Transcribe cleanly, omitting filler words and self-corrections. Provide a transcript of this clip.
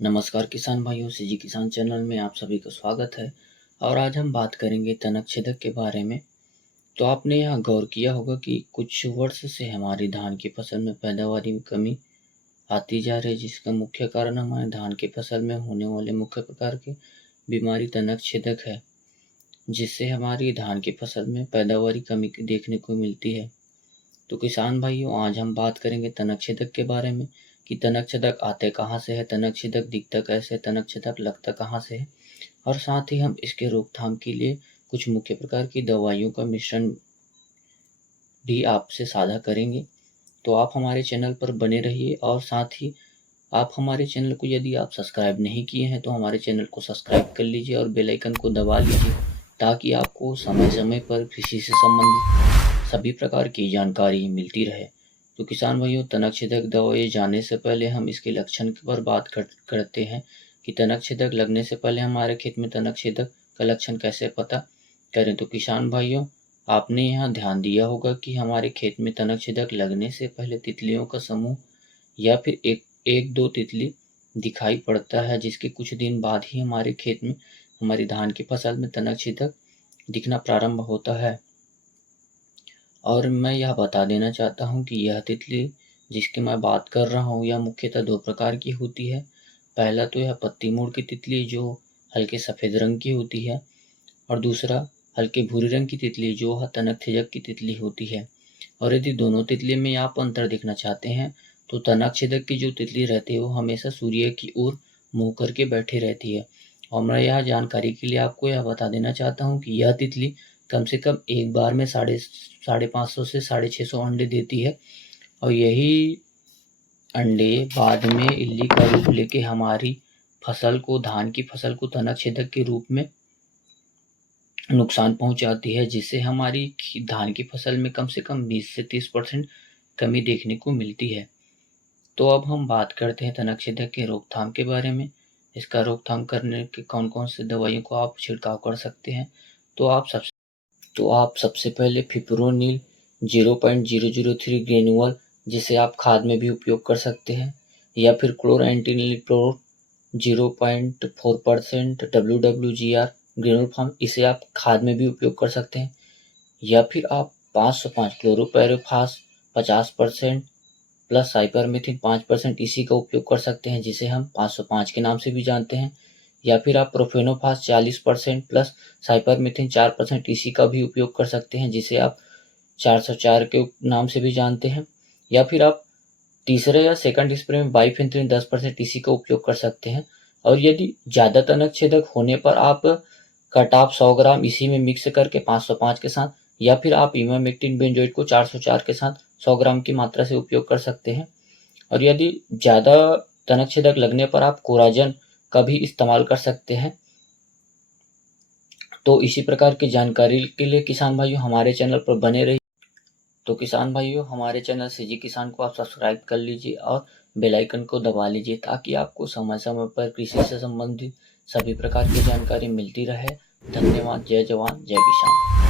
नमस्कार किसान भाइयों, सीजी किसान चैनल में आप सभी का स्वागत है। और आज हम बात करेंगे तनक छेदक के बारे में। तो आपने यहाँ गौर किया होगा कि कुछ वर्ष से हमारी धान की फसल में पैदावारी में कमी आती जा रही है, जिसका मुख्य कारण हमारे धान की फसल में होने वाले मुख्य प्रकार की बीमारी तनक छेदक है, जिससे हमारी धान की फसल में पैदावारी कमी देखने को मिलती है। तो किसान भाइयों, आज हम बात करेंगे तनक छेदक के बारे में कि तनक छेदक आते कहाँ से है, तनक छेदक दिखता कैसे है, तनक छेदक लगता कहाँ से है, और साथ ही हम इसके रोकथाम के लिए कुछ मुख्य प्रकार की दवाइयों का मिश्रण भी आपसे साझा करेंगे। तो आप हमारे चैनल पर बने रहिए और साथ ही आप हमारे चैनल को यदि आप सब्सक्राइब नहीं किए हैं तो हमारे चैनल को सब्सक्राइब कर लीजिए और बेल आइकन को दबा लीजिए, ताकि आपको समय समय पर कृषि से संबंधित सभी प्रकार की जानकारी मिलती रहे। तो किसान भाइयों, तनक छेदक दवाई जानने से पहले हम इसके लक्षण पर बात करते हैं कि तनक छेदक लगने से पहले हमारे खेत में तनक छेदक का लक्षण कैसे पता करें। तो किसान भाइयों, आपने यहाँ ध्यान दिया होगा कि हमारे खेत में तनक छेदक लगने से पहले तितलियों का समूह या फिर एक दो तितली दिखाई पड़ता है, जिसके कुछ दिन बाद ही हमारे खेत में हमारी धान की फसल में तनक छेदक दिखना प्रारंभ होता है। और मैं यह बता देना चाहता हूँ कि यह तितली जिसकी मैं बात कर रहा हूँ यह मुख्यतः दो प्रकार की होती है। पहला तो यह पत्ती मूड़ की तितली जो हल्के सफ़ेद रंग की होती है, और दूसरा हल्के भूरे रंग की तितली जो तनक छेदक की तितली होती है। और यदि दोनों तितली में आप अंतर देखना चाहते हैं तो तनक छेदक की जो तितली रहती है वो हमेशा सूर्य की ओर मुँह करके बैठी रहती है। और मैं यह जानकारी के लिए आपको यह बता देना चाहता हूँ कि यह तितली कम से कम एक बार में 550 से 650 अंडे देती है, और यही अंडे बाद में इल्ली का रूप लेके हमारी फसल को, धान की फसल को तनक छेदक के रूप में नुकसान पहुंचाती है, जिससे हमारी धान की फसल में कम से कम 20 से 30% कमी देखने को मिलती है। तो अब हम बात करते हैं तनक छेदक के रोकथाम के बारे में। इसका रोकथाम करने के कौन कौन से दवाइयों को आप छिड़काव कर सकते हैं। तो आप सबसे पहले फिप्रोनिल 0.003 ग्रेनुअल, जिसे आप खाद में भी उपयोग कर सकते हैं, या फिर क्लोरएंटीनिलिप्रोल 0.4% WWGR ग्रेनुल फॉर्म, इसे आप खाद में भी उपयोग कर सकते हैं, या फिर आप 505 क्लोरोपैरिफास 50% प्लस साइपरमेथ्रिन 5% इसी का उपयोग कर सकते हैं, जिसे हम 505 के नाम से भी जानते हैं, या फिर आप प्रोफेनोफास 40% प्लस साइपरमेथ्रिन 4% इसी का भी उपयोग कर सकते हैं, जिसे आप 404 के नाम से भी जानते हैं, या फिर आप तीसरे या सेकंड स्प्रे में बाइफेंथ्रिन 10% इसी का उपयोग कर सकते हैं। और यदि ज़्यादा तनक छेदक होने पर आप कटाप 100 ग्राम इसी में मिक्स करके 505 के साथ, या फिर आप इमामेक्टिन बेंजोएट को 404 के साथ 100 ग्राम की मात्रा से उपयोग कर सकते हैं। और यदि ज़्यादा तनक छेदक लगने पर आप कोराजन का भी इस्तेमाल कर सकते हैं। तो इसी प्रकार की जानकारी के लिए किसान भाइयों हमारे चैनल पर बने रहिए। तो किसान भाइयों, हमारे चैनल सीजी किसान को आप सब्सक्राइब कर लीजिए और बेल आइकन को दबा लीजिए, ताकि आपको समय समय पर कृषि से संबंधित सभी प्रकार की जानकारी मिलती रहे। धन्यवाद। जय जवान जय किसान।